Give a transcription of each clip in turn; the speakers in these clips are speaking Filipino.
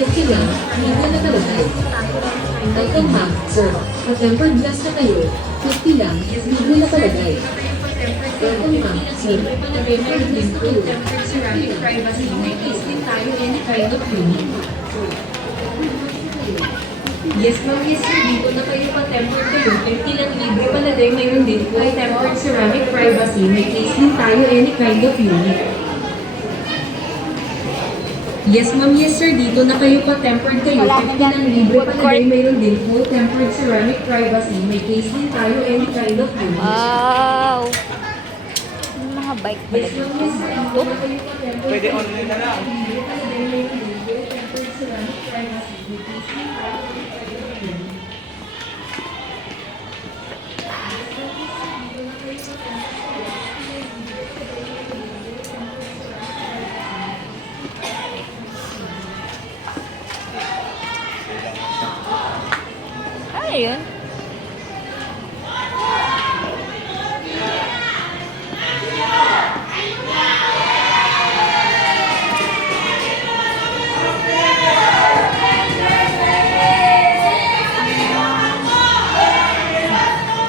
50 lang, libre na nakalagay. Welcome ma'am, sir. Pa-tempered glass na kayo, 50 lang, libre na nakalagay. Welcome ma'am, sir. Pa-tempered glass na kayo, Tempered ceramic privacy. May case din tayo any kind of unit. Yes ma'am, yes sir. Dito na kayo pa-tempered kayo. 50 lang libre palagay. Mayroon din po ay tempered ceramic privacy. May case din tayo any kind of unit. Yes ma'am, yes sir. Dito na kayo pa-tempered kayo. 50 lang libre palagay. Mayroon din po tempered ceramic privacy. May case din tayo any kind of unit. Wow! Yung mga bike pala Yes ma'am, dito. yes sir. Dito na kayo pa-tempered. Pwede online na lang. Libre palagay. Mayroon din po tempered ceramic privacy. May case din tayo any kind of unit. Ano yun?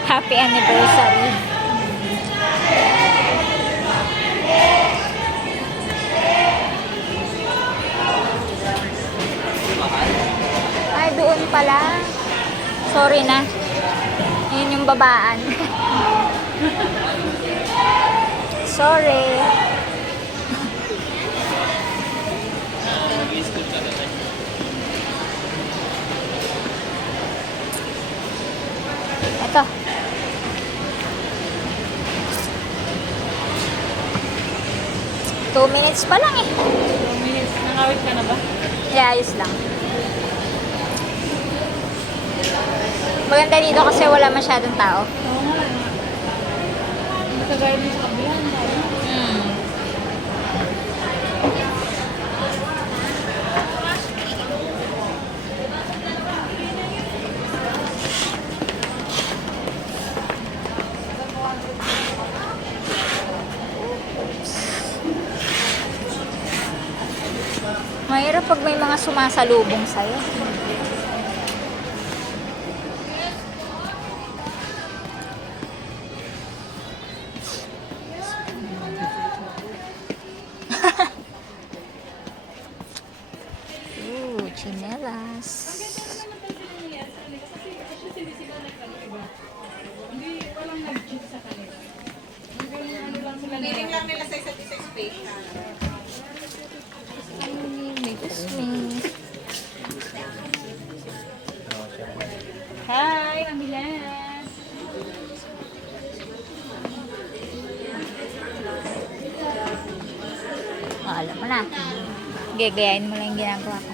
Happy anniversary. Ay, doon pala. Sorry na. Yun yung babaan. Sorry. Ito. Two minutes pa lang eh. 2 minutes. Nakawit ka na ba? Ayos lang. Maganda dito kasi wala masyadong tao. Oo nga. Magkagaya din sa kabilang. Hmm. Mahirap pag may mga sumasalubong sa'yo. Ooh, chinelas. Feeling lang nila sa isa't isa space na. May chismis. Hi! Amilas! Oh, alam mo na. Gagayain mo lang yung ginagawa ko.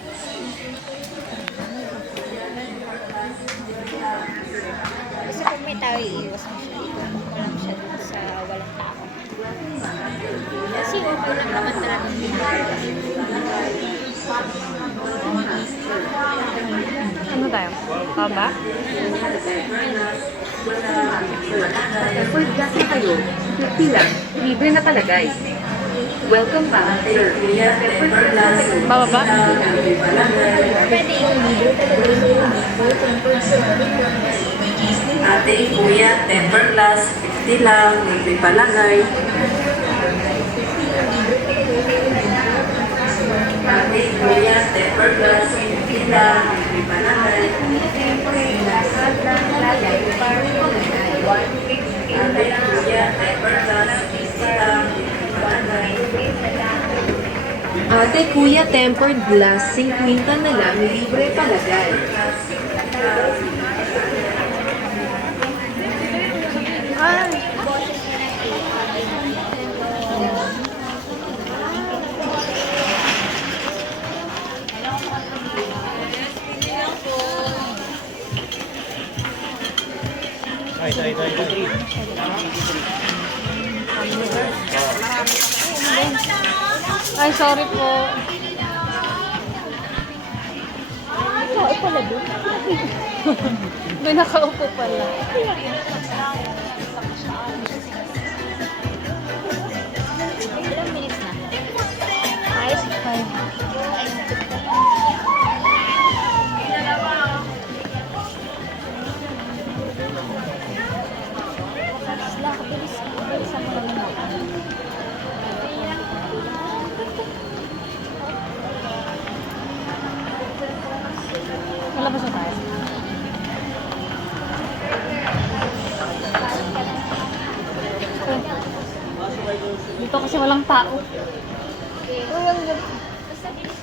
Kasi pag may tao, iiwas mo siya. Iwan mo siya dun sa walang tao. Kasi okay lang naman talagang ginagawa. Ano tayo? Paba? pa-tempered glass na kayo, 50 lang, libre na nakalagay. Welcome ma'am, sir. Pa-tempered glass na kayo. Bababa? Pwede yung libre talaga yung tempered ceramic privacy. Ate, kuya, temper glass, 50 lang, libre palagay. Ate, kuya, temper glass, 50 lang, libre palagay. Ate, kuya, temper glass, 50 lang, libre palagay. Ate, kuya, tempered glass, 50 na lang, libre palagay. Ay, sorry po. Ay, pala doon. May nakaupo pala. Ilang minutes na? 5? 5. labas na tayo. Dito kasi walang tao. Uy, ang ganda. Basta dito